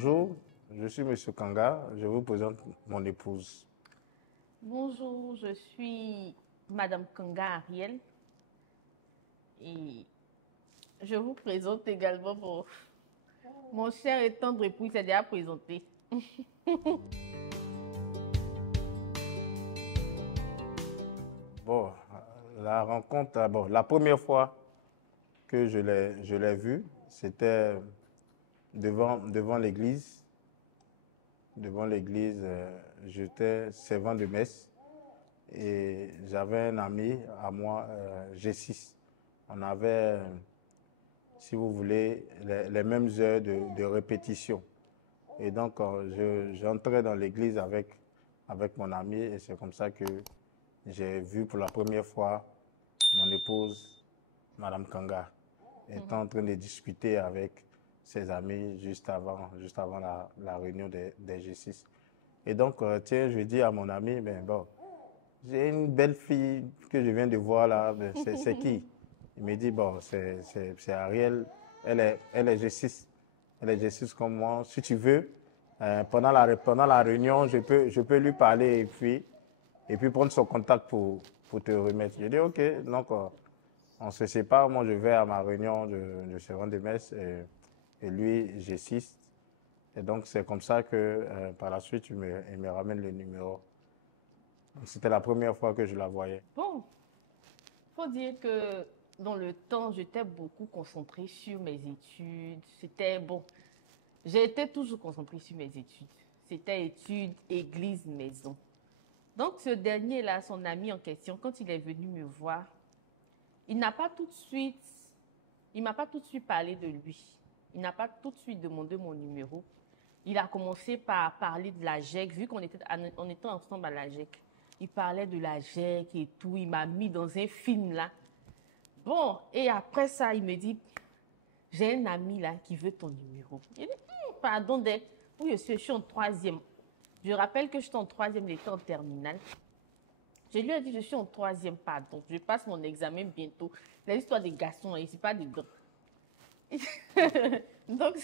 Bonjour, je suis Monsieur Kanga. Je vous présente mon épouse. Bonjour, je suis Madame Kanga Ariel et je vous présente également mon cher et tendre époux, il s'est déjà présenté. Bon, la rencontre, la première fois que je l'ai vue, c'était devant l'église. Devant l'église, j'étais servant de messe et j'avais un ami à moi, G6. On avait, si vous voulez, les mêmes heures de répétition. Et donc, j'entrais dans l'église avec mon ami et c'est comme ça que j'ai vu pour la première fois mon épouse, Madame Kanga, étant en train de discuter avec ses amis juste avant la réunion des G6. Et donc, tiens, je dis à mon ami, ben bon, j'ai une belle fille que je viens de voir là, ben, c'est qui? Il me dit, bon, c'est Ariel, elle est G6. Elle est G6 comme moi. Si tu veux, pendant la réunion, je peux lui parler et puis prendre son contact pour te remettre. Je dis, OK, donc on se sépare. Moi, je vais à ma réunion de servant de messe et lui, G6. Et donc, c'est comme ça que par la suite, il me ramène le numéro. C'était la première fois que je la voyais. Bon, faut dire que dans le temps, j'étais beaucoup concentrée sur mes études. C'était bon. J'ai été toujours concentrée sur mes études. C'était études, église, maison. Donc, ce dernier-là, son ami en question, quand il est venu me voir, il n'a pas tout de suite, il m'a pas tout de suite parlé de lui. Il n'a pas tout de suite demandé mon numéro. Il a commencé par parler de la GEC, vu qu'on était ensemble à la GEC. Il parlait de la GEC et tout. Il m'a mis dans un film là. Bon, et après ça, il me dit, j'ai un ami là qui veut ton numéro. Il dit, pardon, oui, je suis en troisième. Je rappelle que je suis en troisième, il était en terminale. Je lui ai dit, je suis en troisième, pardon. Je passe mon examen bientôt. L'histoire des garçons, ici, pas des gars. Donc,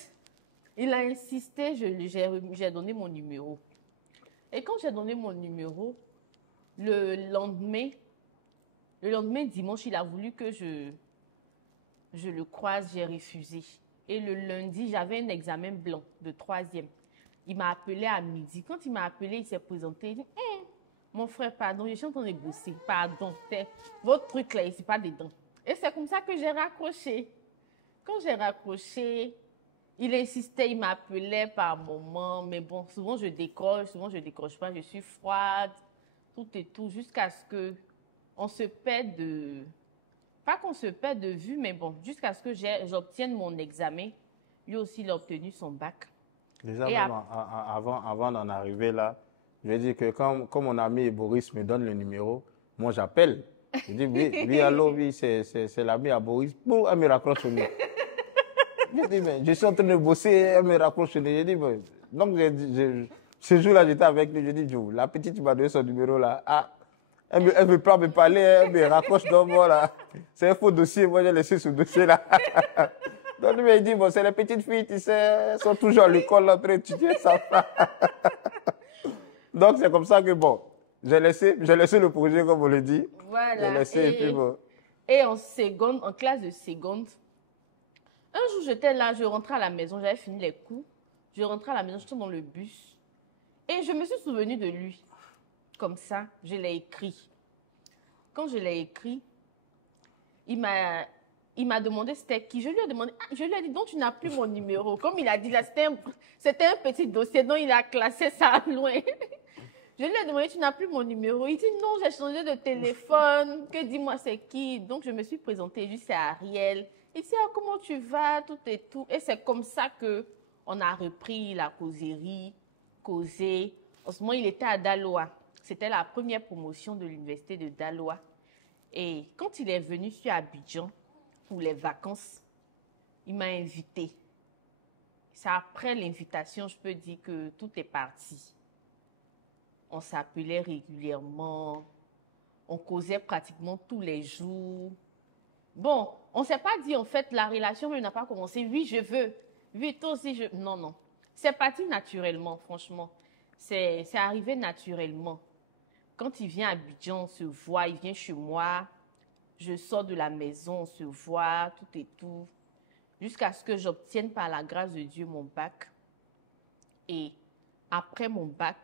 il a insisté, j'ai donné mon numéro. Et quand j'ai donné mon numéro, le lendemain, dimanche, il a voulu que je le croise, j'ai refusé. Et le lundi, j'avais un examen blanc de troisième. Il m'a appelé à midi. Quand il m'a appelé, il s'est présenté. Il dit, mon frère, pardon, je suis en train de bosser. Pardon, votre truc là, c'est pas dedans. Et c'est comme ça que j'ai raccroché. Quand j'ai raccroché, il insistait, il m'appelait par moment. Mais bon, souvent je décroche, souvent je décroche pas. Je suis froide, tout et tout, jusqu'à ce que on se perde de... Pas qu'on se perde de vue, mais bon, jusqu'à ce que j'obtienne mon examen. Lui aussi, il a obtenu son bac. Déjà, même avant d'en arriver là, je vais dire que quand mon ami Boris me donne le numéro, moi j'appelle. Je dis, oui, allô, oui, c'est l'ami à Boris. Bon, elle me raccroche au nez. Je dis, mais je suis en train de bosser, elle me raccroche au nez. Je dis, bon. Donc, ce jour-là, j'étais avec lui, je dis, Joe, la petite, tu m'as donné son numéro là. Ah, elle ne veut pas me parler, elle me raccroche dans moi là. C'est un faux dossier, moi j'ai laissé ce dossier là. Donc, lui, il dit, bon, c'est les petites filles, tu sais, elles sont toujours à l'école en train d'étudier ça. Donc, c'est comme ça que, bon, j'ai laissé le projet, comme on le dit. Voilà. J'ai laissé, et puis bon. Et en classe de seconde, un jour, j'étais là, je rentrais à la maison, j'avais fini les cours. Je rentrais à la maison, j'étais dans le bus. Et je me suis souvenue de lui. Comme ça, je l'ai écrit. Quand je l'ai écrit, il m'a demandé c'était qui. Je lui ai dit, donc tu n'as plus mon numéro. Comme il a dit là, c'était un petit dossier dont il a classé ça loin. Je lui ai demandé, tu n'as plus mon numéro. Il dit, non, j'ai changé de téléphone. Que dis-moi, c'est qui? Donc, je me suis présentée. Je lui ai dit, c'est Ariel. Il dit, ah, comment tu vas? Tout et tout. Et c'est comme ça qu'on a repris la causerie, causé. En ce moment, il était à Daloa. C'était la première promotion de l'université de Daloa. Et quand il est venu sur Abidjan pour les vacances, il m'a invité. C'est après l'invitation, je peux dire que tout est parti. On s'appelait régulièrement, on causait pratiquement tous les jours. Bon, on ne s'est pas dit en fait, la relation n'a pas commencé. Oui, je veux. Oui, toi aussi, je... Non, non. C'est parti naturellement, franchement. C'est arrivé naturellement. Quand il vient à Abidjan, on se voit, il vient chez moi, je sors de la maison, on se voit, tout et tout, jusqu'à ce que j'obtienne par la grâce de Dieu mon bac. Et après mon bac,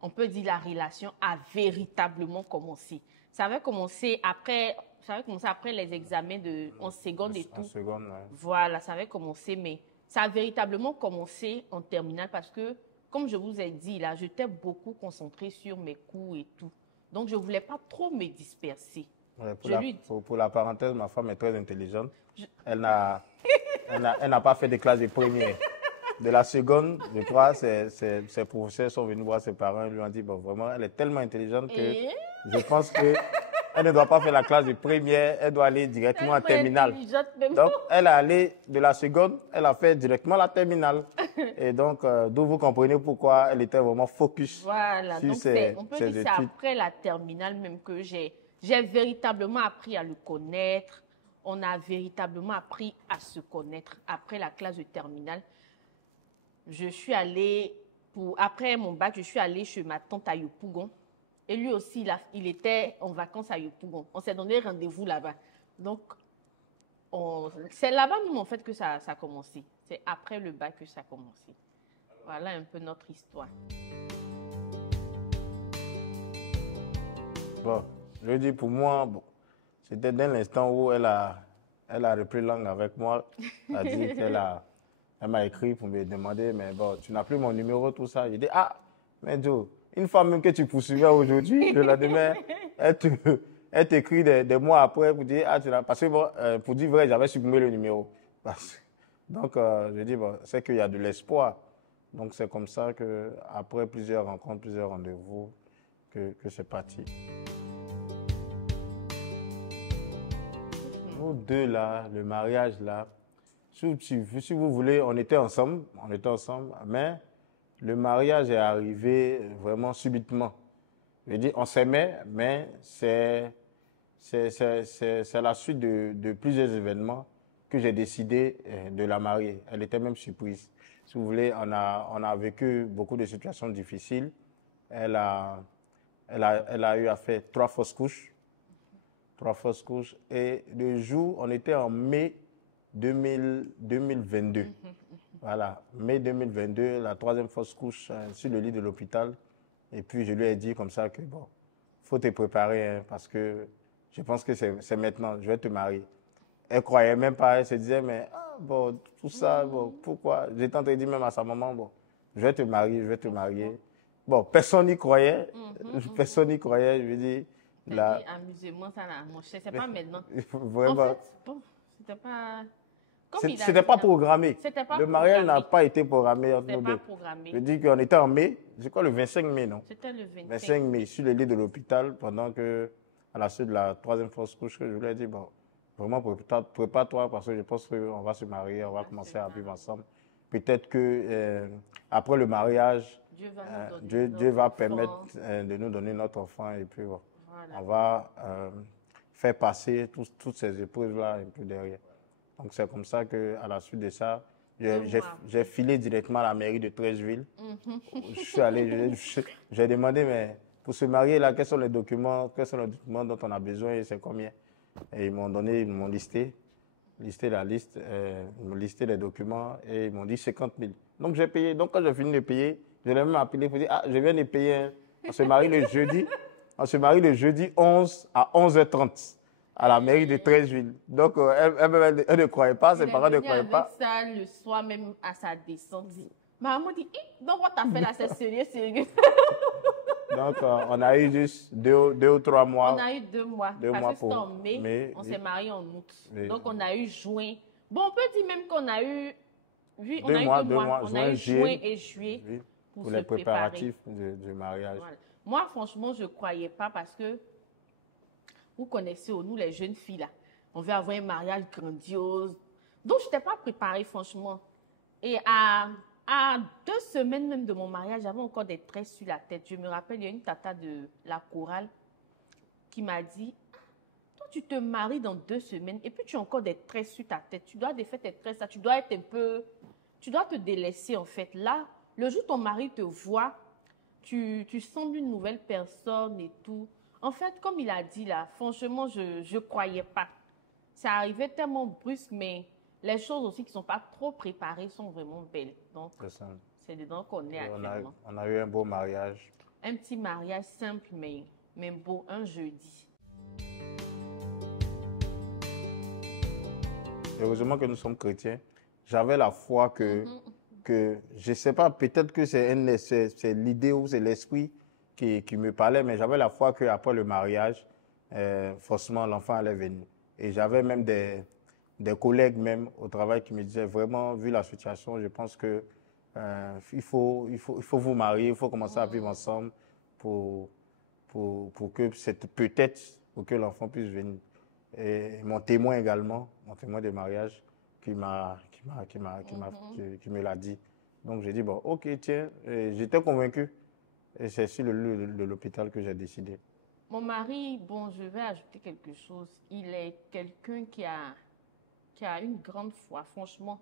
on peut dire la relation a véritablement commencé. Ça avait commencé après, les examens en seconde et tout. En seconde, ouais. Voilà, ça avait commencé, mais ça a véritablement commencé en terminale parce que, comme je vous ai dit, là, j'étais beaucoup concentrée sur mes cours et tout. Donc, je ne voulais pas trop me disperser. Ouais, pour la parenthèse, ma femme est très intelligente. Elle n'a pas fait de classe de première. De la seconde, je crois, ses professeurs sont venus voir ses parents et lui ont dit, bon, vraiment, elle est tellement intelligente que je pense que elle ne doit pas faire la classe de première, elle doit aller directement en terminale. Donc, elle est allée de la seconde, elle a fait directement la terminale. Et donc, d'où vous comprenez pourquoi elle était vraiment focus voilà, sur donc ses on peut dire que c'est après la terminale même que j'ai véritablement appris à le connaître. On a véritablement appris à se connaître après la classe de terminale. Je suis allée, après mon bac, je suis allée chez ma tante à Yopougon. Et lui aussi, il était en vacances à Yopougon. On s'est donné rendez-vous là-bas. Donc, c'est là-bas même en fait que ça a commencé. C'est après le bac que ça a commencé. Voilà un peu notre histoire. Bon, je dis pour moi, bon, c'était dès l'instant où elle a repris langue avec moi. Elle a dit elle m'a écrit pour me demander, mais bon, tu n'as plus mon numéro, tout ça. J'ai dit, ah, mais Joe, une femme même que tu poursuivais aujourd'hui, le lendemain, elle t'écrit des mois après pour dire, ah, tu l'as. Parce que, bon, pour dire vrai, j'avais supprimé le numéro. Donc, je dis, bon, c'est qu'il y a de l'espoir. Donc, c'est comme ça qu'après plusieurs rencontres, plusieurs rendez-vous, que c'est parti. Nous deux, là, le mariage, là, si vous voulez, on était ensemble, mais le mariage est arrivé vraiment subitement. Je veux dire, on s'aimait, mais c'est la suite de plusieurs événements que j'ai décidé de la marier. Elle était même surprise. Si vous voulez, on a vécu beaucoup de situations difficiles. Elle a eu à faire 3 fausses couches. 3 fausses couches. Et le jour, on était en mai 2022. Voilà, mai 2022, la 3e fausse couche sur le lit de l'hôpital. Et puis, je lui ai dit comme ça que, bon, faut te préparer, hein, parce que je pense que c'est maintenant, je vais te marier. Elle ne croyait même pas, elle se disait, mais bon, tout ça, bon, pourquoi? J'étais en train de dire même à sa maman, bon, je vais te marier. Bon, personne n'y croyait, personne n'y croyait, je veux dire. Amusez-moi, ça là, mon cher, c'est pas maintenant. Vraiment. En fait, bon, c'était pas... C'était pas programmé. Le mariage n'a pas été programmé entre nous deux. Programmé. Je dis qu'on était en mai, c'est quoi le 25 mai, non? C'était le 25. 25 mai, sur le lit de l'hôpital, pendant que, à la suite de la 3e fausse couche, je lui ai dit, bon, vraiment, prépare-toi, parce que je pense qu'on va se marier, on va commencer à vivre ensemble. Peut-être que après le mariage, Dieu va permettre de nous donner notre enfant, et puis bon, voilà. On va faire passer toutes ces épreuves-là un peu derrière. Donc, c'est comme ça qu'à la suite de ça, j'ai filé directement à la mairie de Treichville. Je suis allé, j'ai demandé, mais pour se marier, là, quels sont les documents dont on a besoin et c'est combien? Et ils m'ont listé la liste, ils m'ont listé les documents et ils m'ont dit 50 000. Donc, j'ai payé. Donc, quand j'ai fini de payer, je l'ai même appelé pour dire, ah, je viens de payer. Hein. On se marie le jeudi 11 à 11h30. À la mairie de Treichville. Donc, elle ne croyait pas, ses parents ne croyaient pas. Ça, le soir même à sa descente, maman dit, donc, what t'as fait là, c'est sérieux. Donc, on a eu juste 2 ou 3 mois. On a eu 2 mois. Parce que c'était en mai, on s'est mariés en août. Oui. Donc, on a eu juin. Bon, on peut dire même qu'on a eu... Oui, on a eu 2 mois. On a eu juin et juillet pour les préparatifs du mariage. Voilà. Moi, franchement, je ne croyais pas parce que vous connaissez, nous, les jeunes filles, là, on veut avoir un mariage grandiose. Donc, je n'étais pas préparée, franchement. Et à 2 semaines même de mon mariage, j'avais encore des tresses sur la tête. Je me rappelle, il y a une tata de la chorale qui m'a dit, toi, tu te maries dans 2 semaines et puis tu as encore des tresses sur ta tête. Tu dois défaire tes tresses, là. Tu dois être un peu... tu dois te délaisser en fait. Là, le jour où ton mari te voit, tu sembles une nouvelle personne et tout. En fait, comme il a dit là, franchement, je ne croyais pas. Ça arrivait tellement brusque, mais les choses aussi qui ne sont pas trop préparées sont vraiment belles. Donc, C'est ça. c'est dedans qu'on est Et actuellement. on a eu un beau mariage. Un petit mariage simple, mais beau, un jeudi. Heureusement que nous sommes chrétiens. J'avais la foi que je ne sais pas, peut-être que c'est l'idée ou c'est l'esprit qui me parlait, mais j'avais la foi qu'après le mariage, forcément, l'enfant allait venir. Et j'avais même des collègues même au travail qui me disaient, vraiment, vu la situation, je pense que il faut vous marier, il faut commencer à vivre ensemble pour que peut-être pour que l'enfant puisse venir. Et mon témoin également, mon témoin de mariage, qui me l'a dit. Donc j'ai dit, bon, ok, tiens, j'étais convaincu. Et c'est sur le lieu de l'hôpital que j'ai décidé. Mon mari, bon, je vais ajouter quelque chose. Il est quelqu'un qui a une grande foi, franchement.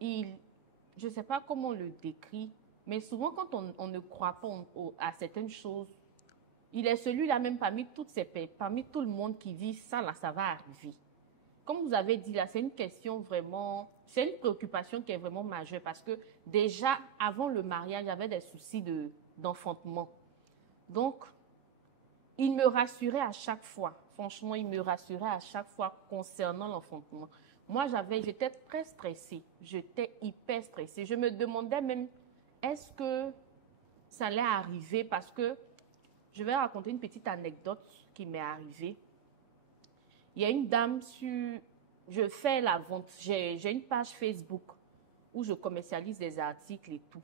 Je ne sais pas comment on le décrit, mais souvent quand on ne croit pas à certaines choses, il est celui-là même parmi parmi tout le monde qui dit ça là, ça va arriver. Comme vous avez dit là, c'est une question vraiment, c'est une préoccupation qui est vraiment majeure parce que déjà avant le mariage, j'avais des soucis d'enfantement. Donc, il me rassurait à chaque fois. Franchement, il me rassurait à chaque fois concernant l'enfantement. Moi, j'étais très stressée. J'étais hyper stressée. Je me demandais même, est-ce que ça allait arriver? Parce que je vais raconter une petite anecdote qui m'est arrivée. Il y a une dame je fais la vente. J'ai une page Facebook où je commercialise des articles et tout.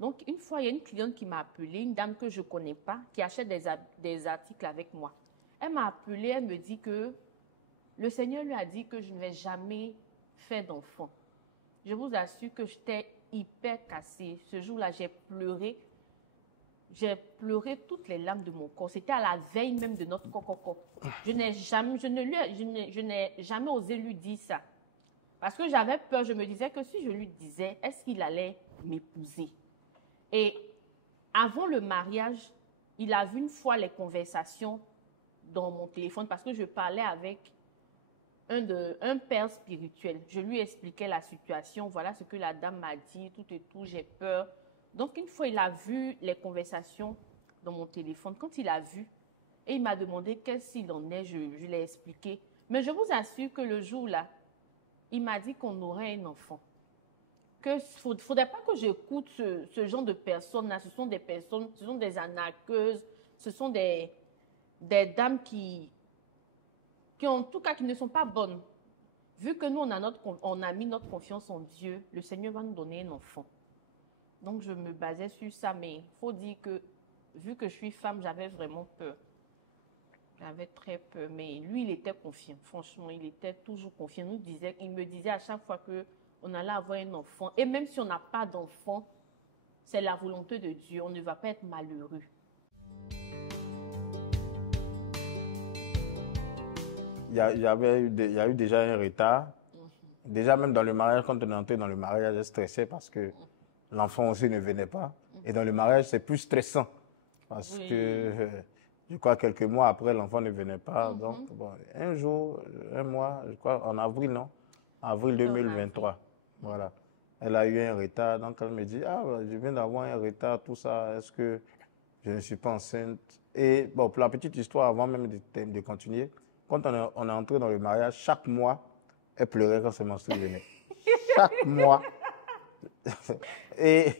Donc, une fois, il y a une cliente qui m'a appelée, une dame que je ne connais pas, qui achète des articles avec moi. Elle m'a appelée, elle me dit que le Seigneur lui a dit que je ne vais jamais faire d'enfant. Je vous assure que j'étais hyper cassée. Ce jour-là, j'ai pleuré. J'ai pleuré toutes les larmes de mon corps. C'était à la veille même de notre coco. Je n'ai jamais osé lui dire ça. Parce que j'avais peur. Je me disais que si je lui disais, est-ce qu'il allait m'épouser? Et avant le mariage, il a vu une fois les conversations dans mon téléphone parce que je parlais avec un père spirituel. Je lui expliquais la situation. Voilà ce que la dame m'a dit, tout et tout, j'ai peur. Donc, une fois, il a vu les conversations dans mon téléphone. Quand il a vu, et il m'a demandé qu'est-ce qu'il en est, je lui ai expliqué. Mais je vous assure que le jour-là, il m'a dit qu'on aurait un enfant. Que faudrait pas que j'écoute ce genre de personnes-là. Ce sont des personnes, ce sont des arnaqueuses, ce sont des dames qui, en tout cas, qui ne sont pas bonnes. Vu que nous, on a mis notre confiance en Dieu, le Seigneur va nous donner un enfant. Donc, je me basais sur ça, mais il faut dire que, vu que je suis femme, j'avais vraiment peur. J'avais très peur, mais lui, il était confiant. Franchement, il était toujours confiant. Il me disait à chaque fois qu'on allait avoir un enfant. Et même si on n'a pas d'enfant, c'est la volonté de Dieu. On ne va pas être malheureux. Il y a eu déjà un retard. Déjà, même dans le mariage, quand on est entré dans le mariage, j'ai stressé parce que l'enfant aussi ne venait pas. Et dans le mariage, c'est plus stressant. Parce que je crois quelques mois après, l'enfant ne venait pas. Donc, bon, un jour, un mois, je crois en avril, non? Avril 2023. Voilà. Elle a eu un retard. Donc, elle me dit, ah, je viens d'avoir un retard, tout ça. Est-ce que je ne suis pas enceinte? Et bon, pour la petite histoire, avant même de continuer, quand on est entré dans le mariage, chaque mois, elle pleurait quand ses menstrues venaient. Chaque mois. Et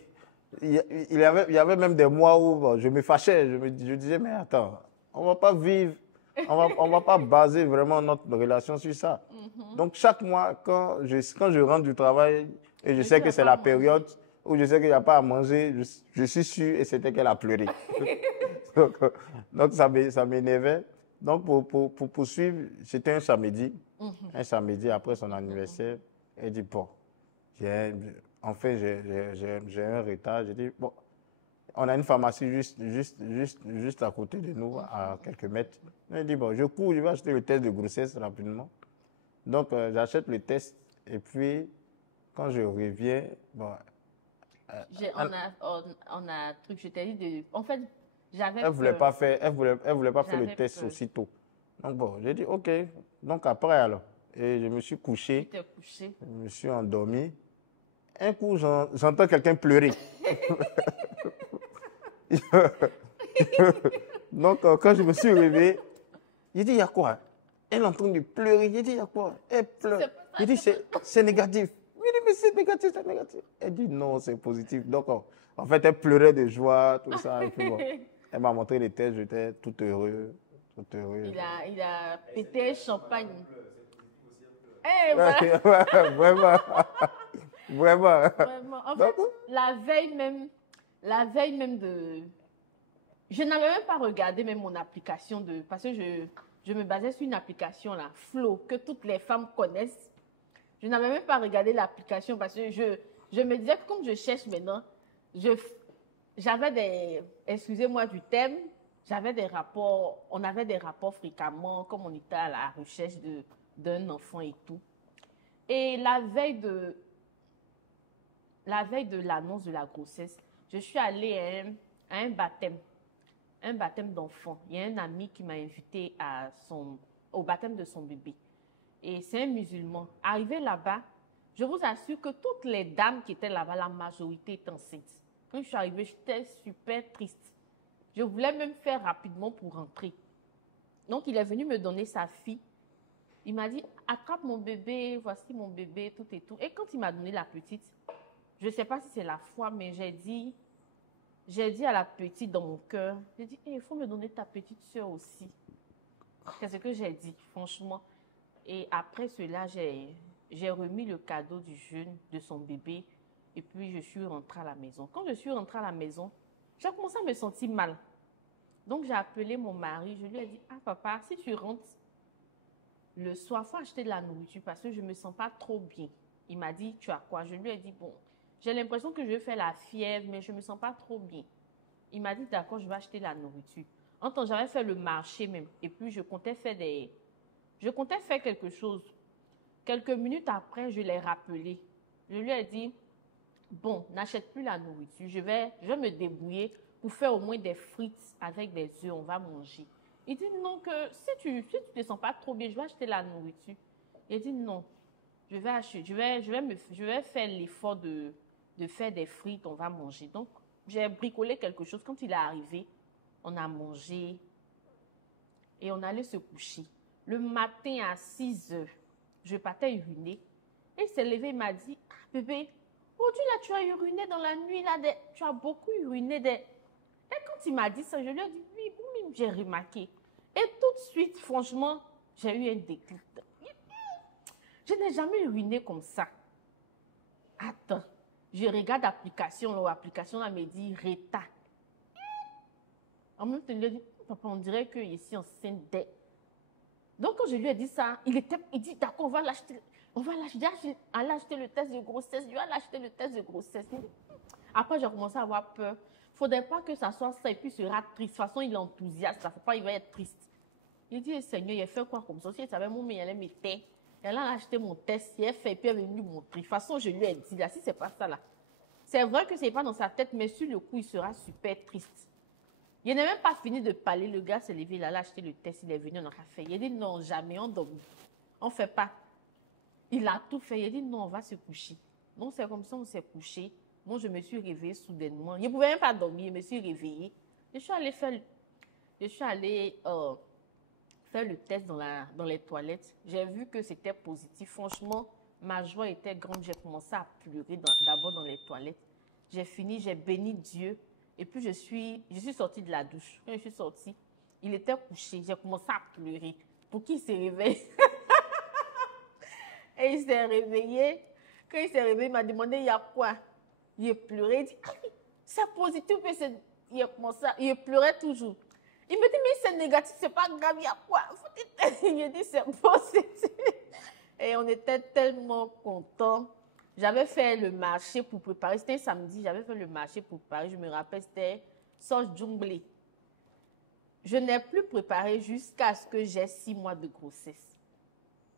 il y avait même des mois où bon, je me fâchais. Je disais, mais attends, on ne va pas vivre, on va pas baser vraiment notre relation sur ça. Donc, chaque mois, quand je rentre du travail et je sais que c'est la période où je sais qu'il n'y a pas à manger, je suis sûr et c'était qu'elle a pleuré. donc ça m'énervait. Donc, pour poursuivre, c'était un samedi. Un samedi après son anniversaire. Elle dit, bon, en fait, j'ai un retard. J'ai dit, bon, on a une pharmacie juste à côté de nous, à quelques mètres. Elle dit, bon, je cours, je vais acheter le test de grossesse rapidement. Donc, j'achète le test et puis, quand je reviens, bon, On a truc, je t'ai dit de. En fait, j'avais elle voulait peur. pas faire, elle voulait pas faire le J'avais test peur. aussitôt. Donc bon, j'ai dit ok. Donc après alors, et je me suis Tu couché, t'es couché. je me suis endormi. Un coup, j'entends quelqu'un pleurer. Donc quand je me suis réveillé, j'ai dit il y a quoi? Elle est en train de pleurer. J'ai dit il y a quoi? Elle pleure. C'est pas ça, J'ai dit c'est négatif. J'ai dit mais c'est négatif, c'est négatif. Elle dit non, c'est positif. Donc en fait, elle pleurait de joie, tout ça. Et puis bon, elle m'a montré les tests, j'étais tout heureux. Tout heureux. Il a pété champagne. Ouais, Voilà. ouais, vraiment. Vraiment. Vraiment. En Donc, fait, la veille même de. Je n'avais même pas regardé même mon application de. Parce que je me basais sur une application là, Flow, que toutes les femmes connaissent. Je n'avais même pas regardé l'application parce que je me disais que comme je cherche maintenant, j'avais des. Excusez-moi du thème, j'avais des rapports. On avait des rapports fréquemment, comme on était à la recherche d'un enfant et tout. Et la veille de l'annonce de la grossesse, je suis allée à un baptême d'enfant. Il y a un ami qui m'a invité au baptême de son bébé. Et c'est un musulman. Arrivé là-bas, je vous assure que toutes les dames qui étaient là-bas, la majorité étaient enceintes. Quand je suis arrivée, j'étais super triste. Je voulais même faire rapidement pour rentrer. Donc, il est venu me donner sa fille. Il m'a dit, attrape mon bébé, voici mon bébé, tout et tout. Et quand il m'a donné la petite, je ne sais pas si c'est la foi, mais j'ai dit à la petite dans mon cœur, j'ai dit, il faut me donner ta petite soeur aussi. C'est ce que j'ai dit, franchement. Et après cela, j'ai remis le cadeau du jeûne de son bébé. Et puis, je suis rentrée à la maison. Quand je suis rentrée à la maison, j'ai commencé à me sentir mal. Donc, j'ai appelé mon mari. Je lui ai dit, ah papa, si tu rentres le soir, il faut acheter de la nourriture parce que je ne me sens pas trop bien. Il m'a dit, tu as quoi? Je lui ai dit, bon, j'ai l'impression que je vais faire la fièvre, mais je ne me sens pas trop bien. Il m'a dit, d'accord, je vais acheter de la nourriture. En temps, j'avais fait le marché même. Et puis, je comptais faire quelque chose. Quelques minutes après, je l'ai rappelé. Je lui ai dit, bon, n'achète plus la nourriture. Je vais me débrouiller pour faire au moins des frites avec des œufs. On va manger. Il dit non, que si tu ne te sens pas trop bien, je vais acheter la nourriture. Il dit non, je vais faire l'effort de faire des frites, on va manger. Donc, j'ai bricolé quelque chose. Quand il est arrivé, on a mangé et on allait se coucher. Le matin à 6 heures, je partais uriner. Et il s'est levé, il m'a dit, ah, bébé, aujourd'hui là, tu as uriné dans la nuit, là, tu as beaucoup uriné. Et quand il m'a dit ça, je lui ai dit, oui, oui, j'ai remarqué. Et tout de suite, franchement, j'ai eu un déclic. Je n'ai jamais uriné comme ça. Attends, je regarde l'application, l'application là me dit Reta. En même temps, il lui dit, papa, on dirait que ici on s'est. Donc quand je lui ai dit ça, il dit d'accord, on va l'acheter. On va l'acheter, aller acheter le test de grossesse. Je vais l'acheter le test de grossesse. Après, j'ai commencé à avoir peur. Il ne faudrait pas que ça soit ça et puis il sera triste. De toute façon, il est enthousiaste. Ça ne faut pas, il va être triste. Il dit, Seigneur, il a fait quoi comme ça? Si il savait, mon mais il m'était. Elle a acheté mon test, il a fait, et puis elle est venue montrer. De toute façon, je lui ai dit, là, si c'est pas ça, là. C'est vrai que ce n'est pas dans sa tête, mais sur le coup, il sera super triste. Il n'a même pas fini de parler. Le gars s'est levé, il a acheté le test, il est venu, on a fait. Il a dit, non, jamais, on dort. On ne fait pas. Il a tout fait. Il a dit, non, on va se coucher. Donc, c'est comme ça, on s'est couché. Moi, je me suis réveillée soudainement. Je ne pouvais même pas dormir, je me suis réveillée. Je suis allée faire le test dans les toilettes. J'ai vu que c'était positif. Franchement, ma joie était grande. J'ai commencé à pleurer d'abord dans les toilettes. J'ai fini, j'ai béni Dieu. Et puis, je suis sortie de la douche. Quand je suis sortie, il était couché. J'ai commencé à pleurer pour qu'il se réveille. Et il s'est réveillé. Quand il s'est réveillé, il m'a demandé, il y a quoi? Il pleurait. Il dit, ah, c'est positif. Il pleurait toujours. Il me dit, mais c'est négatif, c'est pas grave, il y a quoi? Il dit, c'est positif. Et on était tellement contents. J'avais fait le marché pour préparer. C'était samedi, j'avais fait le marché pour préparer. Je me rappelle, c'était sauce djunglé. Je n'ai plus préparé jusqu'à ce que j'ai 6 mois de grossesse.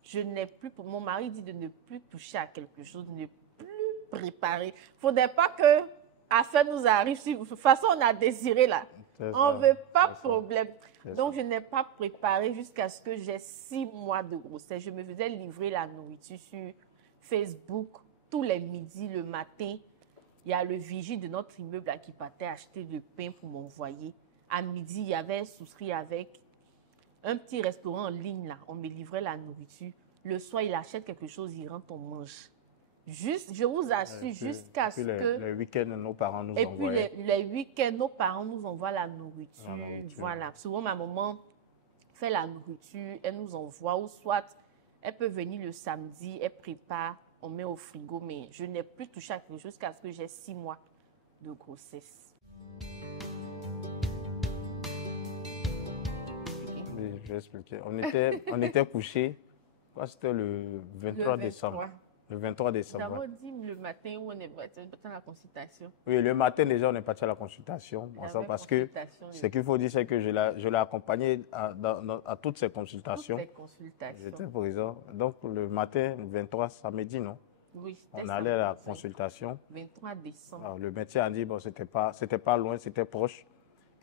Je n'ai plus, mon mari dit de ne plus toucher à quelque chose, de ne plus préparer. Il ne faudrait pas que affaire nous arrive. De toute façon, on a désiré là. On ne veut pas de problème. Donc, je n'ai pas préparé jusqu'à ce que j'ai 6 mois de grossesse. Je me faisais livrer la nourriture sur Facebook tous les midis, le matin. Il y a le vigile de notre immeuble là, qui partait acheter du pain pour m'envoyer. À midi, il y avait souscrit avec un petit restaurant en ligne là. On me livrait la nourriture. Le soir, il achète quelque chose, il rentre, on mange. Juste, je vous assure, jusqu'à ce que... Les week-ends, nos parents nous envoient. Et puis, les week-ends, nos parents nous envoient la nourriture. Voilà. Souvent, ma maman fait la nourriture, elle nous envoie, ou soit elle peut venir le samedi, elle prépare, on met au frigo, mais je n'ai plus touché à quelque chose jusqu'à ce que j'ai 6 mois de grossesse. Oui, je vais expliquer. On était couchés, c'était le 23 décembre. Le 23 décembre. D'abord, dis le matin où on est parti à la consultation. Oui, le matin, déjà, on est parti à la consultation ensemble parce que ce qu'il faut dire, c'est que je l'ai accompagné à toutes ces consultations. Toutes ces consultations. J'étais présent. Donc, le matin, le 23 samedi, non? Oui, on allait à la consultation. 23 décembre. Alors, le médecin a dit, bon, c'était pas loin, c'était proche.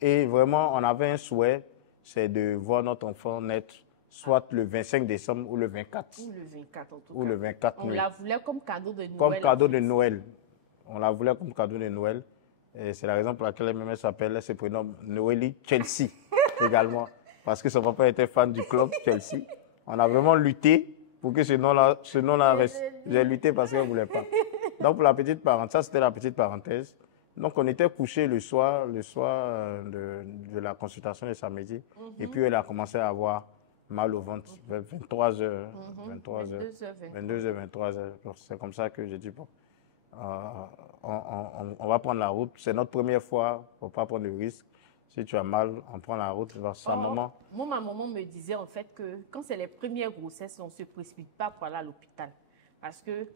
Et vraiment, on avait un souhait, c'est de voir notre enfant naître soit le 25 décembre ou le 24. Ou le 24, en tout cas. Ou le 24 On la voulait comme cadeau de Noël. Comme cadeau de Noël. On la voulait comme cadeau de Noël. Et c'est la raison pour laquelle elle s'appelle, elle se prénomme Noélie Chelsea également. Parce que son papa était fan du club Chelsea. On a vraiment lutté pour que ce nom-là reste. J'ai lutté parce qu'elle ne voulait pas. Donc, pour la petite parenthèse, ça c'était la petite parenthèse. Donc, on était couchés le soir de la consultation de samedi. Et puis, elle a commencé à avoir mal au ventre, 23h, 23h. C'est comme ça que j'ai dit, bon, on va prendre la route. C'est notre première fois, il ne faut pas prendre de risque. Si tu as mal, on prend la route. Moi, ma maman me disait en fait que quand c'est les premières grossesses, on ne se précipite pas pour aller à l'hôpital. Parce que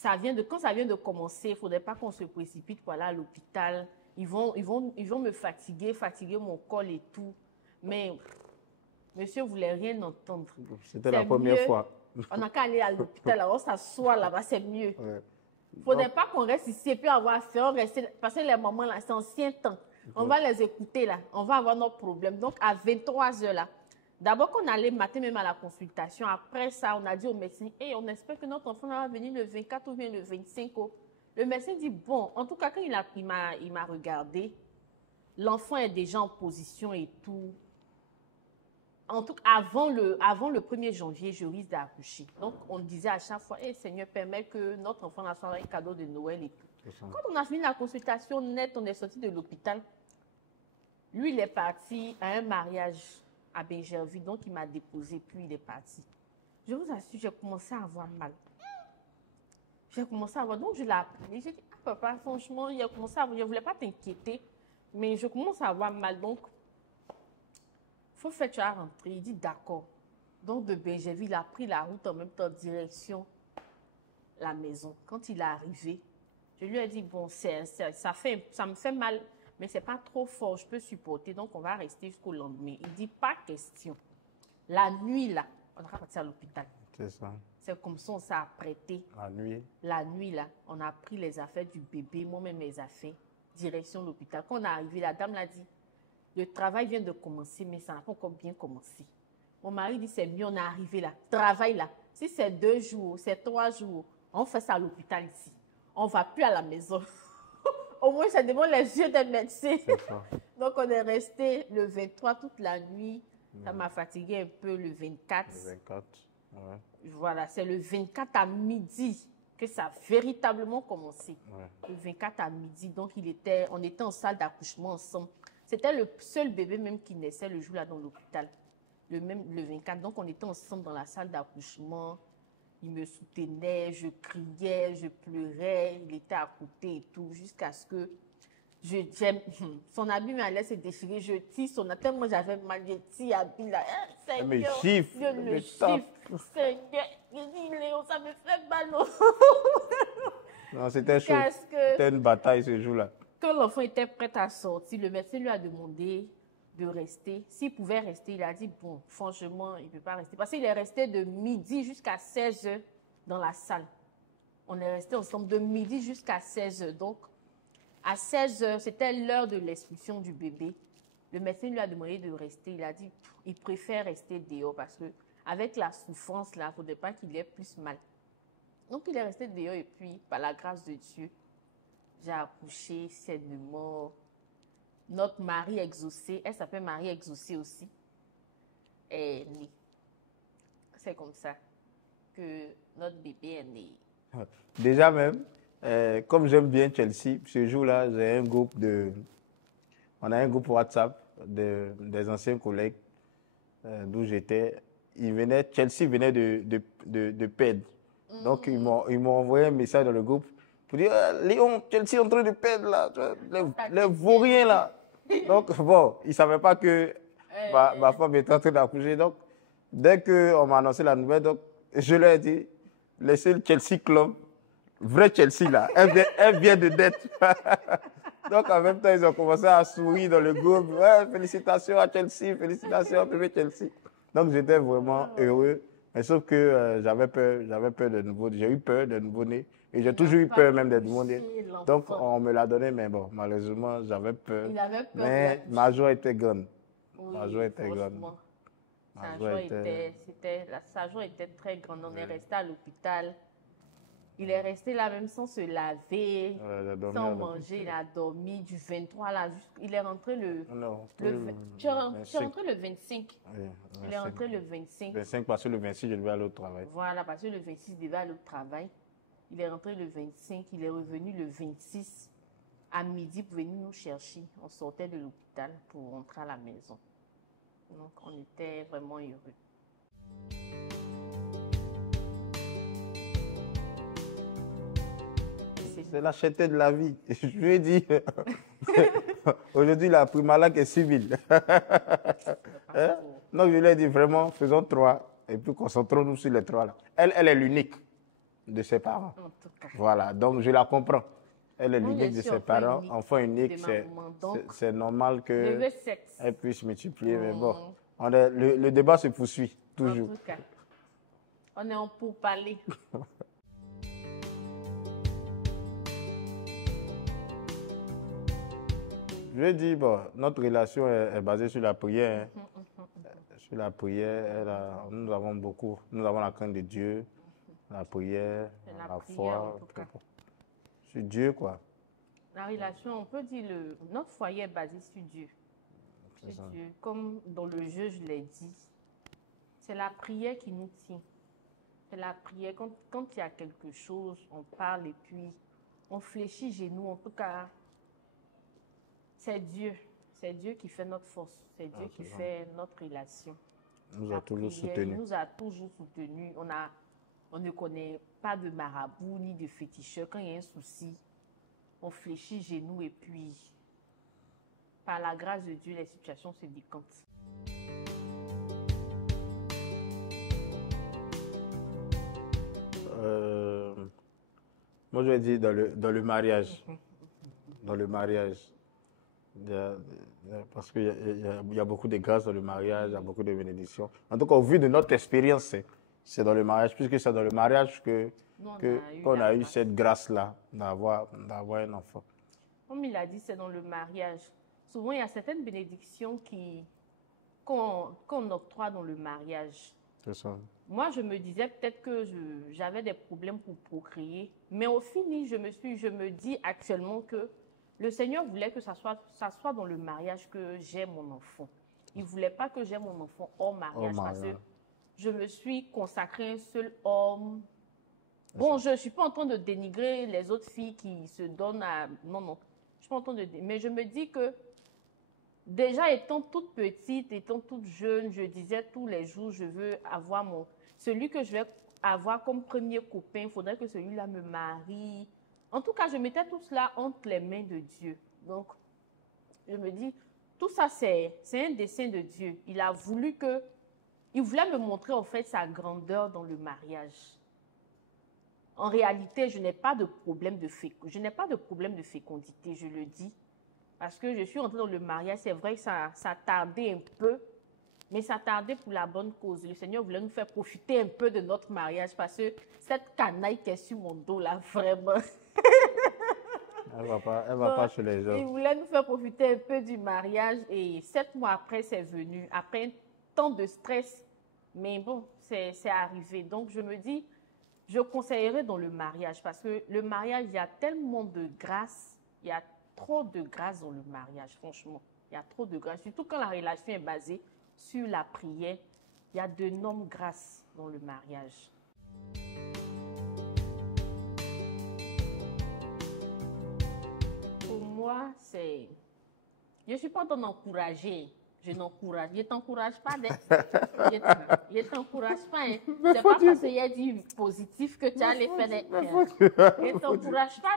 quand ça vient de commencer, il ne faudrait pas qu'on se précipite pour aller à l'hôpital. Ils vont me fatiguer mon col et tout. Mais monsieur ne voulait rien entendre. C'était la première fois. On n'a qu'à aller à l'hôpital, on s'assoit là-bas, c'est mieux. Il ne faudrait pas qu'on reste ici et puis avoir affaire. Parce que les mamans, là, c'est ancien temps. On va les écouter, là. On va avoir nos problèmes. Donc, à 23h, là, d'abord qu'on allait matin même à la consultation. Après ça, on a dit au médecin, hey, on espère que notre enfant va venir le 24 ou bien le 25. Le médecin dit, bon, en tout cas, quand il m'a regardé, l'enfant est déjà en position et tout. En tout cas, avant le 1er janvier, je risque d'accoucher. Donc, on disait à chaque fois, hey, Seigneur, permet que notre enfant soit un cadeau de Noël et tout. Quand on a fini la consultation nette, on est sorti de l'hôpital. Lui, il est parti à un mariage à Benjerville, donc il m'a déposé, puis il est parti. Je vous assure, j'ai commencé à avoir mal. Donc je l'ai appelé. J'ai dit, ah papa, franchement, il a commencé à avoir, je ne voulais pas t'inquiéter, mais je commence à avoir mal, donc il faut faire, tu as rentré. Il dit, d'accord. Donc de Benjerville, il a pris la route en même temps, direction la maison. Quand il est arrivé, je lui ai dit, bon, ça me fait mal, mais ce n'est pas trop fort, je peux supporter, donc on va rester jusqu'au lendemain. Il dit, pas question. La nuit, là, on va partir à l'hôpital. C'est ça. C'est comme ça, on s'est apprêté. La nuit. La nuit, là, on a pris les affaires du bébé, moi-même mes affaires, direction l'hôpital. Quand on est arrivé, la dame l'a dit, le travail vient de commencer, mais ça n'a pas encore bien commencé. Mon mari dit, c'est mieux, on est arrivé là. Travail là. Si c'est 2 jours, c'est 3 jours, on fait ça à l'hôpital ici. On ne va plus à la maison. Au moins, c'est devant les yeux des médecins. Donc, on est resté le 23 toute la nuit. Ça m'a fatigué un peu le 24. Le 24, ouais. Voilà, c'est le 24 à midi que ça a véritablement commencé. Ouais. Le 24 à midi, donc on était en salle d'accouchement ensemble. C'était le seul bébé même qui naissait le jour-là dans l'hôpital. Le 24, donc on était ensemble dans la salle d'accouchement. Il me soutenait, je criais, je pleurais, il était à côté et tout, jusqu'à ce que son habit m'allait se déchirer, je tire son habit, tellement j'avais mal, je tire l'habit là. Elle me gifle, je me gifle. Seigneur, je dis, Léo, ça me fait mal. Non, c'était chaud. C'était une bataille ce jour-là. Quand l'enfant était prêt à sortir, le médecin lui a demandé de rester. S'il pouvait rester, il a dit, bon, franchement, il ne peut pas rester. Parce qu'il est resté de midi jusqu'à 16h dans la salle. On est resté ensemble de midi jusqu'à 16h. Donc, à 16h, c'était l'heure de l'expulsion du bébé. Le médecin lui a demandé de rester. Il a dit qu'il préfère rester dehors parce que avec la souffrance, là, il ne faudrait pas qu'il ait plus mal. Donc, il est resté dehors et puis, par la grâce de Dieu, j'ai accouché sainement. Notre Marie exaucée, elle s'appelle Marie exaucée aussi, est née. C'est comme ça que notre bébé est né. Déjà même, comme j'aime bien Chelsea, ce jour-là, on a un groupe WhatsApp des anciens collègues d'où j'étais. Chelsea venait de perdre. Donc, ils m'ont envoyé un message dans le groupe pour dire, Léon, Chelsea est en train de perdre là, les vauriens là. Donc, bon, ils ne savaient pas que ma femme était en train d'accoucher. Donc, dès qu'on m'a annoncé la nouvelle, donc, je leur ai dit, laissez le Chelsea Club, vrai Chelsea là, elle vient de naître. Donc, en même temps, ils ont commencé à sourire dans le groupe. Ouais, félicitations à Chelsea, félicitations à bébé Chelsea. Donc, j'étais vraiment heureux. Mais sauf que j'avais peur de nouveau. J'ai eu peur de nouveau-né. Et j'ai toujours eu peur même des nouveau-nés. Donc, on me l'a donné, mais bon, malheureusement, j'avais peur. Il avait peur. Mais ma joie était grande. Oui, ma joie était grande. Sa joie était très grande. On est resté à l'hôpital. Il est resté là même sans se laver, sans manger. Il a dormi du 23 là. Il est rentré tu es rentré le 25. Oui, il est rentré le 25. 25 parce que le 26, je devais aller au travail. Voilà, parce que le 26, il devait aller au travail. Il est rentré le 25. Il est revenu le 26 à midi pour venir nous chercher. On sortait de l'hôpital pour rentrer à la maison. Donc, on était vraiment heureux. C'est la cherté de la vie. Je lui ai dit, aujourd'hui, il a pris malade et civil. Hein? Donc, je lui ai dit, vraiment, faisons 3 et puis concentrons-nous sur les 3 là. Elle est l'unique de ses parents. En tout cas. Voilà, donc je la comprends. Elle est l'unique de ses parents. Enfant unique, c'est normal qu'elle puisse multiplier. Mais bon, le débat se poursuit toujours. En tout cas, on est en pourparlers. Je lui ai dit, bon, notre relation est basée sur la prière. Sur la prière, nous avons la crainte de Dieu, la prière, la foi. Sur Dieu, quoi. La relation, on peut dire, notre foyer est basé sur Dieu. Sur Dieu. Comme dans le jeu, je l'ai dit, c'est la prière qui nous tient. C'est la prière. Quand il y a quelque chose, on parle et puis on fléchit genoux. En tout cas, c'est Dieu. C'est Dieu qui fait notre force. C'est Dieu qui fait notre relation. Il nous a toujours soutenus. Il nous a toujours soutenus. On ne connaît pas de marabout ni de féticheur. Quand il y a un souci, on fléchit genoux et puis, par la grâce de Dieu, les situations se décantent. Moi, je vais dire dans le mariage. Dans le mariage. Parce qu'il y a beaucoup de grâces dans le mariage, il y a beaucoup de bénédictions. En tout cas, au vu de notre expérience, c'est dans le mariage, puisque c'est dans le mariage qu'on a eu cette grâce-là d'avoir un enfant. Comme il a dit, c'est dans le mariage. Souvent, il y a certaines bénédictions qu'on octroie dans le mariage. C'est ça. Moi, je me disais peut-être que j'avais des problèmes pour procréer. Mais au fini, je me dis actuellement que le Seigneur voulait que ça soit dans le mariage que j'ai mon enfant. Il ne voulait pas que j'ai mon enfant hors mariage, parce que je me suis consacrée à un seul homme. Bon, je ne suis pas en train de dénigrer les autres filles qui se donnent à... Non, non. Je suis pas en train de... Mais je me dis que déjà étant toute petite, étant toute jeune, je disais tous les jours, je veux avoir celui que je vais avoir comme premier copain, il faudrait que celui-là me marie. En tout cas, je mettais tout cela entre les mains de Dieu. Donc, je me dis, tout ça, c'est un dessein de Dieu. Il voulait me montrer en fait sa grandeur dans le mariage. En réalité, je n'ai pas de problème de fécondité, je le dis. Parce que je suis entrée dans le mariage, c'est vrai que ça tardait un peu. Mais ça tardait pour la bonne cause. Le Seigneur voulait nous faire profiter un peu de notre mariage parce que cette canaille qui est sur mon dos là, vraiment. Elle va pas chez les Il gens. voulait nous faire profiter un peu du mariage et 7 mois après, c'est venu. Après un temps de stress. Mais bon, c'est arrivé. Donc, je me dis, je conseillerais dans le mariage parce que le mariage, il y a tellement de grâce. Il y a trop de grâce dans le mariage, franchement. Il y a trop de grâce. Surtout quand la relation est basée sur la prière. Il y a d'énormes grâces dans le mariage. Pour moi, c'est... Je ne suis pas en train d'encourager. Je n'encourage. Je ne t'encourage pas. Je ne t'encourage pas. Hein. C'est pas parce qu'il y a du positif que tu as les faire des... Je ne t'encourage pas.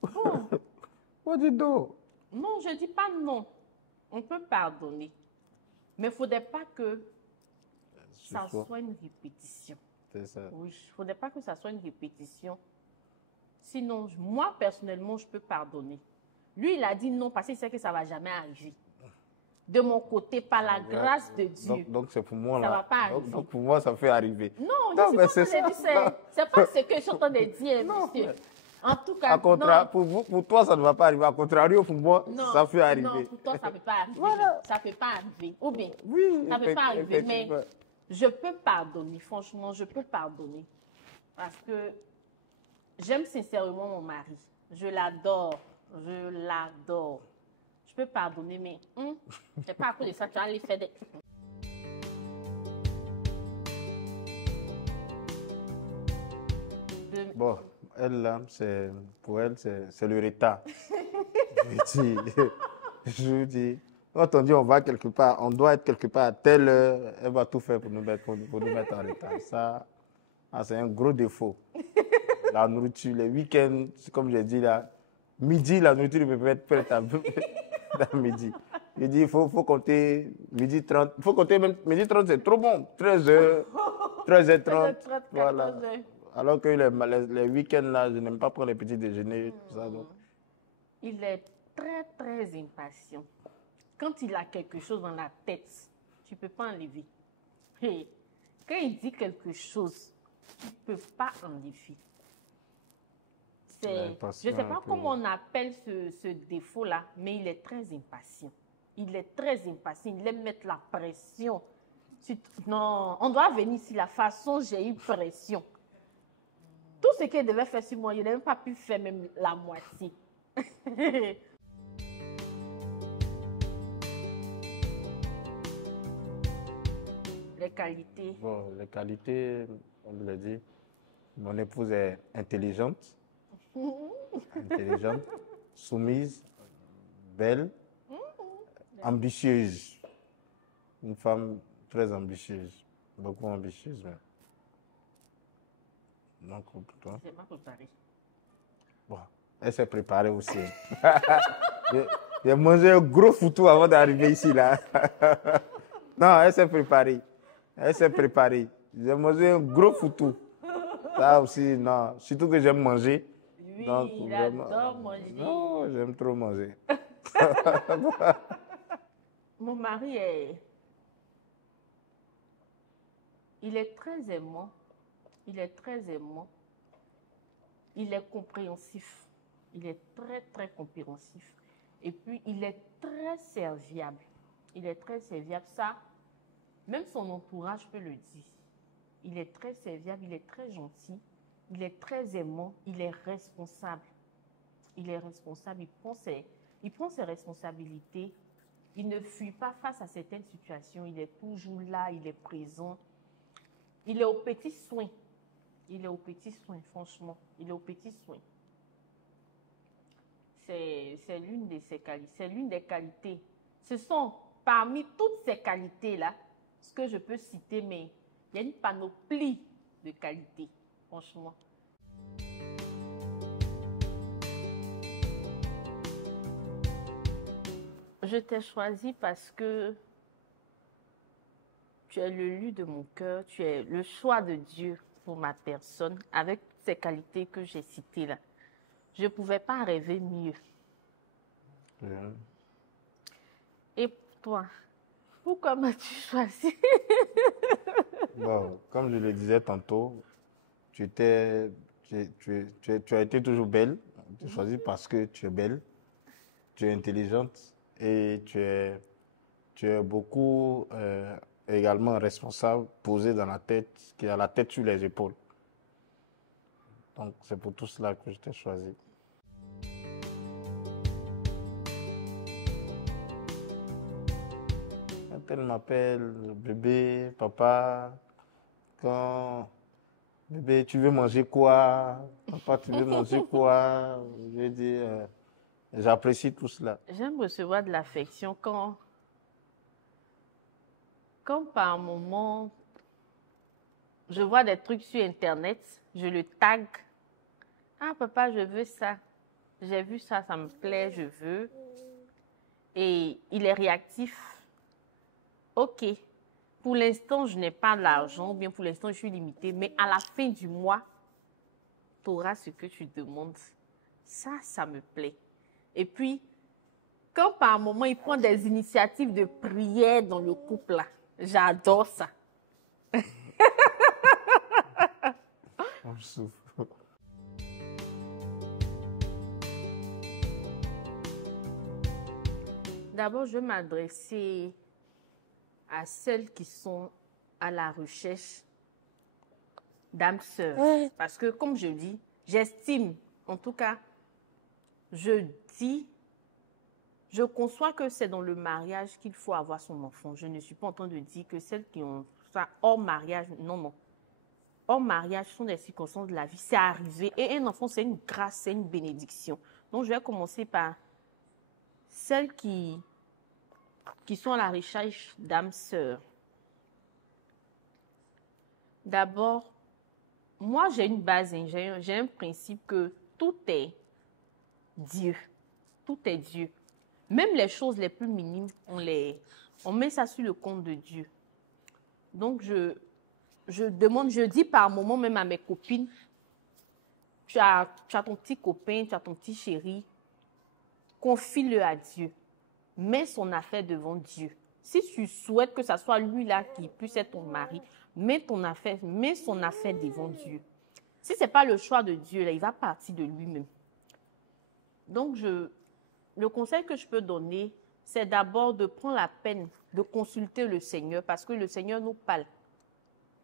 Bon. Oh, dis donc. Non, je ne dis pas non. On peut pardonner. Mais il ne faudrait pas que ça soit une répétition. C'est ça. Oui, il ne faudrait pas que ça soit une répétition. Sinon, moi, personnellement, je peux pardonner. Lui, il a dit non parce qu'il sait que ça ne va jamais arriver. De mon côté, par la grâce de Dieu. Donc c'est pour moi, ça là. Va pas arriver. Donc pour moi, ça fait arriver. Non, je ne suis pas en train de dire c'est pas ce que je suis en train de dire, monsieur. En tout cas, pour toi, ça ne va pas arriver. À contrario, pour moi, ça fait arriver. Non, pour toi, ça ne peut pas arriver. Voilà. Ça ne peut pas arriver. Ou bien, oui, ça ne peut pas arriver. Mais je peux pardonner. Franchement, je peux pardonner. Parce que j'aime sincèrement mon mari. Je l'adore. Je l'adore. Je peux pardonner, mais c'est pas à cause de ça que tu vas aller faire des... Bon, elle là, pour elle, c'est le retard. je dis, quand on dit on va quelque part, on doit être quelque part à telle heure, elle va tout faire pour nous mettre en retard. Ça, c'est un gros défaut. La nourriture, les week-ends, comme j'ai dit là, midi, la nourriture peut être prête à midi. Je dis, il faut compter midi 30. Il faut compter même midi 30, c'est trop bon. 13h, 13h30. Voilà. Alors que les week-ends, là, je n'aime pas prendre les petits déjeuners. Tout ça, donc. Il est très, très impatient. Quand il a quelque chose dans la tête, tu ne peux pas enlever. Hey, quand il dit quelque chose, tu ne peux pas enlever. Je ne sais pas comment on appelle ce défaut-là, mais il est très impatient. Il est très impatient. Il aime mettre la pression. Non, on doit venir ici. La façon j'ai eu pression. Tout ce qu'il devait faire sur moi, il n'a même pas pu faire même la moitié. Les qualités. Bon, les qualités, on l'a dit, mon épouse est intelligente. Intelligente, soumise, belle, ambitieuse. Une femme très ambitieuse, beaucoup ambitieuse même. Donc, pour toi. C'est pas préparé. Bon, elle s'est préparée aussi. J'ai mangé un gros foutou avant d'arriver ici là. Non, elle s'est préparée. Elle s'est préparée. J'ai mangé un gros foutou. Ça aussi, non. Surtout que j'aime manger. Oui, donc, il adore manger. Non, j'aime trop manger. Mon mari il est très aimant. Il est très aimant. Il est compréhensif. Il est très, très compréhensif. Et puis, il est très serviable. Il est très serviable. Ça, même son entourage peut le dire. Il est très serviable, il est très gentil, il est très aimant, il est responsable. Il est responsable, il prend ses responsabilités. Il ne fuit pas face à certaines situations. Il est toujours là, il est présent. Il est aux petits soins. Il est aux petits soins, franchement. Il est aux petits soins. C'est l'une de ses qualités. C'est l'une des qualités. Ce sont parmi toutes ces qualités-là, ce que je peux citer, mais il y a une panoplie de qualités, franchement. Je t'ai choisi parce que tu es le lieu de mon cœur, tu es le choix de Dieu pour ma personne, avec ces qualités que j'ai citées là. Je ne pouvais pas rêver mieux. Et pour toi, Pourquoi m'as-tu choisi? Bon, comme je le disais tantôt, tu as été toujours belle. Tu es choisie parce que tu es belle, tu es intelligente et tu es beaucoup également responsable, posée dans la tête, qui a la tête sur les épaules. Donc, c'est pour tout cela que je t'ai choisi. Quand elle m'appelle bébé, papa, quand bébé, tu veux manger quoi? Papa, tu veux manger quoi? Je dis, j'apprécie tout cela. J'aime recevoir de l'affection quand par moment, je vois des trucs sur Internet, je le tag. Ah, papa, je veux ça. J'ai vu ça, ça me plaît, je veux. Et il est réactif. Ok. Pour l'instant, je n'ai pas d'argent, ou bien pour l'instant, je suis limitée. Mais à la fin du mois, tu auras ce que tu demandes. Ça me plaît. Et puis, quand par moment, il prend des initiatives de prière dans le couple, là, j'adore ça. On souffre. D'abord, je vais m'adresser à celles qui sont à la recherche d'âmes sœurs. Parce que, comme je dis, j'estime, en tout cas, je conçois que c'est dans le mariage qu'il faut avoir son enfant. Je ne suis pas en train de dire que celles qui ont ça hors mariage, non. Hors mariage, ce sont des circonstances de la vie. C'est arrivé. Et un enfant, c'est une grâce, c'est une bénédiction. Donc, je vais commencer par celles qui sont à la recherche d'âmes sœurs. D'abord, moi, j'ai une base, j'ai un principe que tout est Dieu. Tout est Dieu. Même les choses les plus minimes, on met ça sur le compte de Dieu. Donc, je dis par moment même à mes copines, tu as ton petit copain, tu as ton petit chéri, confie-le à Dieu. Mets son affaire devant Dieu. Si tu souhaites que ce soit lui-là qui puisse être ton mari, mets son affaire devant Dieu. Si ce n'est pas le choix de Dieu, là, il va partir de lui-même. Donc, le conseil que je peux donner, c'est d'abord de prendre la peine de consulter le Seigneur parce que le Seigneur nous parle.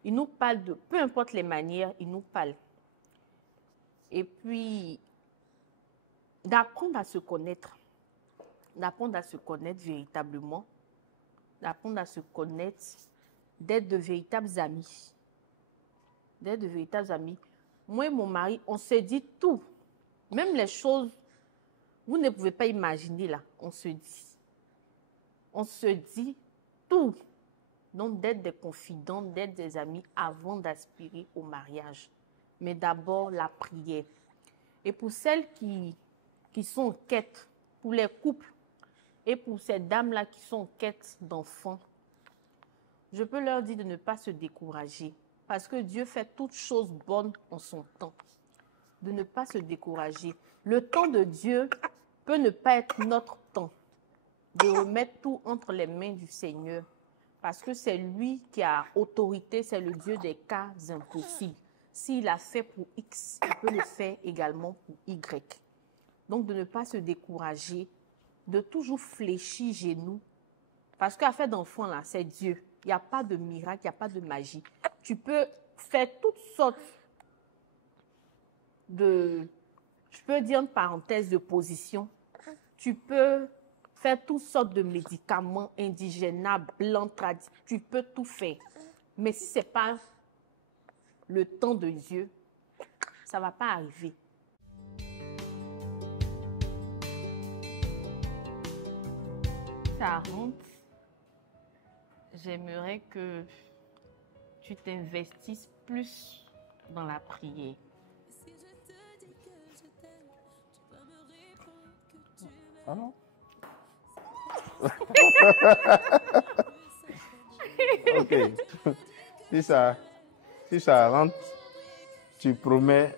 Il nous parle de, peu importe les manières, il nous parle. Et puis, d'apprendre à se connaître. D'apprendre à se connaître véritablement. D'apprendre à se connaître, d'être de véritables amis. D'être de véritables amis. Moi et mon mari, on se dit tout. Même les choses, vous ne pouvez pas imaginer là, on se dit. On se dit tout. Donc, d'être des confidents, d'être des amis avant d'aspirer au mariage. Mais d'abord, la prière. Et pour celles qui sont en quête, pour les couples, et pour ces dames-là qui sont en quête d'enfants, je peux leur dire de ne pas se décourager. Parce que Dieu fait toutes choses bonnes en son temps. De ne pas se décourager. Le temps de Dieu peut ne pas être notre temps. De remettre tout entre les mains du Seigneur. Parce que c'est lui qui a autorité, c'est le Dieu des cas impossibles. S'il a fait pour X, il peut le faire également pour Y. Donc, de ne pas se décourager, de toujours fléchir genoux. Parce qu'affaire d'enfant, là, c'est Dieu. Il n'y a pas de miracle, il n'y a pas de magie. Tu peux faire toutes sortes de, je peux dire en parenthèse, de positions. Tu peux faire toutes sortes de médicaments indigénables, blancs, traditionnels. Tu peux tout faire. Mais si ce n'est pas le temps de Dieu, ça ne va pas arriver. Ça rentre. J'aimerais que tu t'investisses plus dans la prière. Ah non? Ok. Si ça rentre, tu promets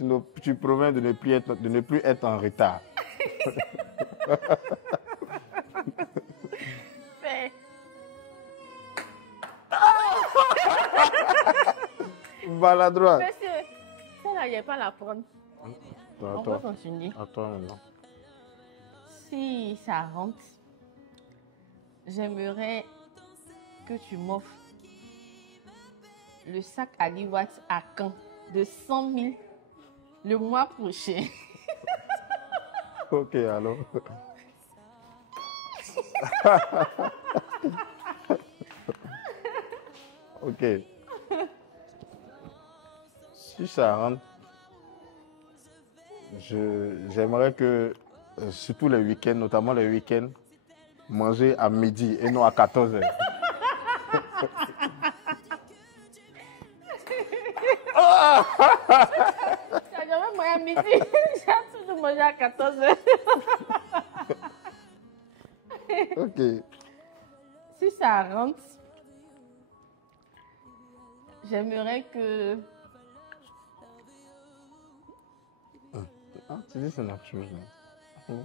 de ne plus être en retard. Maladroit. Monsieur, celle-là, il n'y a pas à la prendre. On peut continuer. À toi maintenant. Si ça rentre, j'aimerais que tu m'offres le sac Aliwat à Caen de 100 000 le mois prochain. Ok, alors. Ok. Si ça rentre, j'aimerais que, surtout les week-ends, notamment les week-ends, manger à midi et non à 14h. Ça devrait manger à midi. J'ai toujours mangé à 14h. Ok. Si ça rentre, j'aimerais que... Ah, tu dis c'est une autre chose. Hein.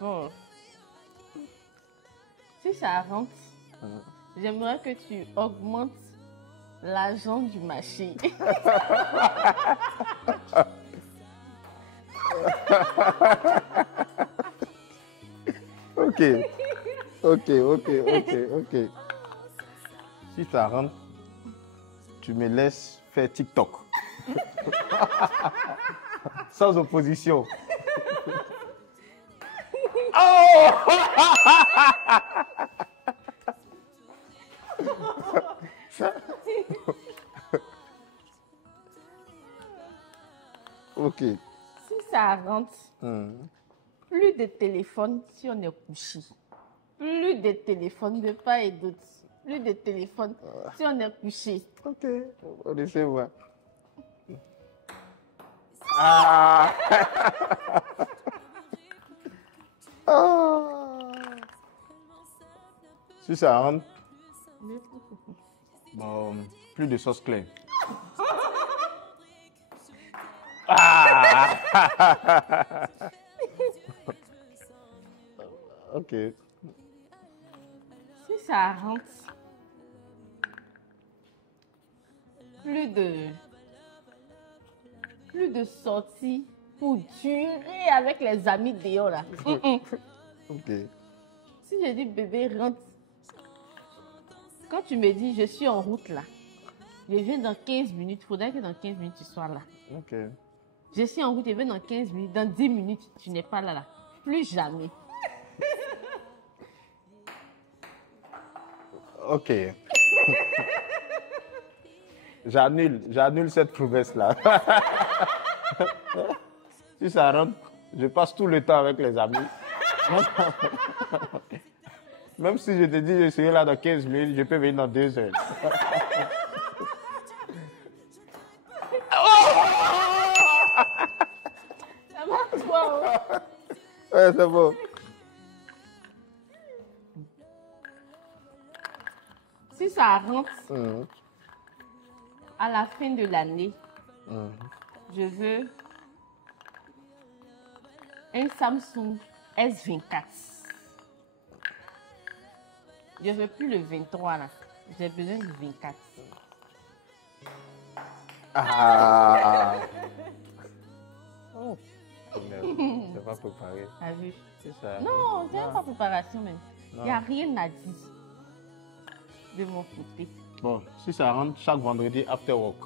Bon. Si ça rentre, j'aimerais que tu augmentes l'argent du marché. Ok. Ok. Si ça rentre, tu me laisses faire TikTok. Sans opposition. Oh! Ok. Si ça rentre, Hmm. plus de téléphone si on est couché. Plus de téléphone de part et d'autre. Plus de téléphone si on est couché. Ok. On essaie voir. Ah! Ah! Si ça rentre, bon, plus de sauce claire. Ah! Ok. Si ça rentre, plus de sorties pour durer avec les amis dehors là. Ok. Si je dis bébé rentre, quand tu me dis je suis en route là, je viens dans 15 minutes, il faudrait que dans 15 minutes tu sois là. Ok. Je suis en route, je viens dans 15 minutes, dans 10 minutes tu n'es pas là. Plus jamais. Ok. J'annule cette promesse-là. Si ça rentre, je passe tout le temps avec les amis. Même si je te dis je serai là dans 15 minutes, je peux venir dans 2 heures. Ça marche pas, hein? Ouais, c'est bon. Si ça rentre Mhm. à la fin de l'année, Mhm. je veux un Samsung S24. Je veux plus le 23 là. J'ai besoin du 24. Ah. Oh. Merde, c'est pas préparé. T'as vu? C'est ça. Non, c'est même pas préparation même. Il Non. n'y a rien à dire de mon côté. Bon, si ça rentre chaque vendredi after work.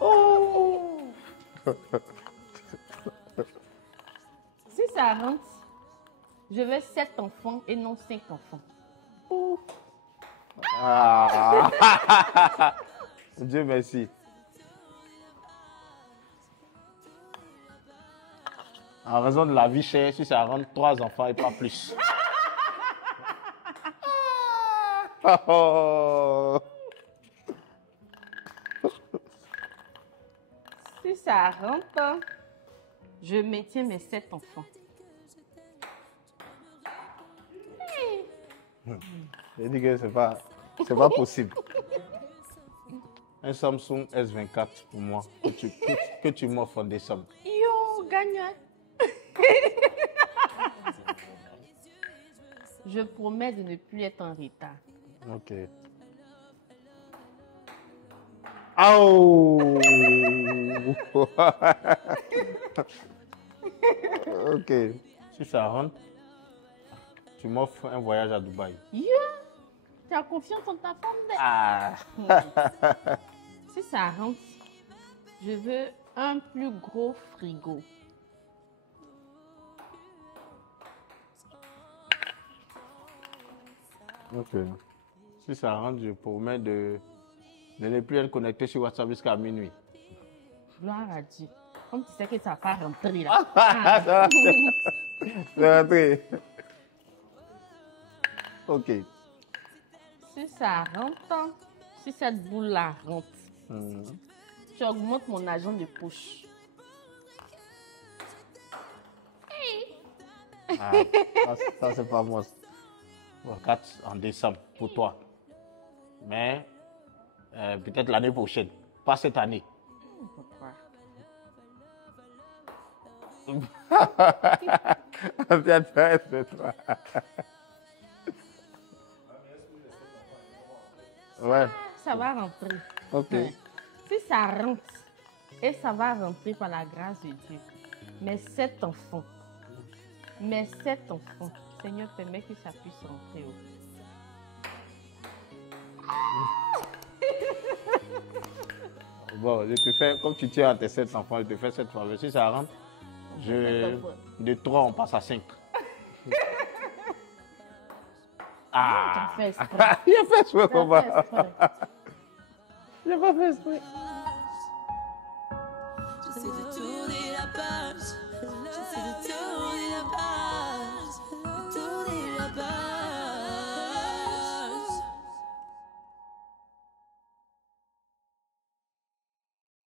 Oh. Si ça rentre, je veux 7 enfants et non 5 enfants. Ah. Dieu merci. En raison de la vie chère, si ça rentre 3 enfants et pas plus. Oh. Si ça rentre, je maintiens mes 7 enfants. J'ai dit que c'est pas possible. Un Samsung S24 pour moi, que tu m'offres en décembre. Yo, gagnant. Je promets de ne plus être en retard. Ok. Oh! Ok. Si ça rentre, tu m'offres un voyage à Dubaï. Yeah. Tu as confiance en ta femme? Ah! Si ça rentre, je veux un plus gros frigo. Ok. Si ça rentre, je promets de ne plus être connecté sur WhatsApp jusqu'à minuit. Gloire à Dieu. Comme tu sais que ça va pas rentrer là. Ça va. C'est rentré. Ok. Si ça rentre, si cette boule-là rentre, tu augmentes mon argent de poche. Ah, ça c'est pas moi. Bon, 4 en décembre pour toi. Mais peut-être l'année prochaine. Pas cette année. Pourquoi? Peut-être c'est toi. Ouais. Ça va rentrer. Ok. Ouais. Si ça rentre, et ça va rentrer par la grâce de Dieu. Mais cet enfant, Seigneur, permet que ça puisse rentrer. Bon, je te fais, comme tu tiens à tes 7 enfants, je te fais cette faveur. Si ça rentre, de 3, on passe à 5. Tu as fait exprès. Il a fait exprès, Tu as fait exprès. Il a pas fait exprès.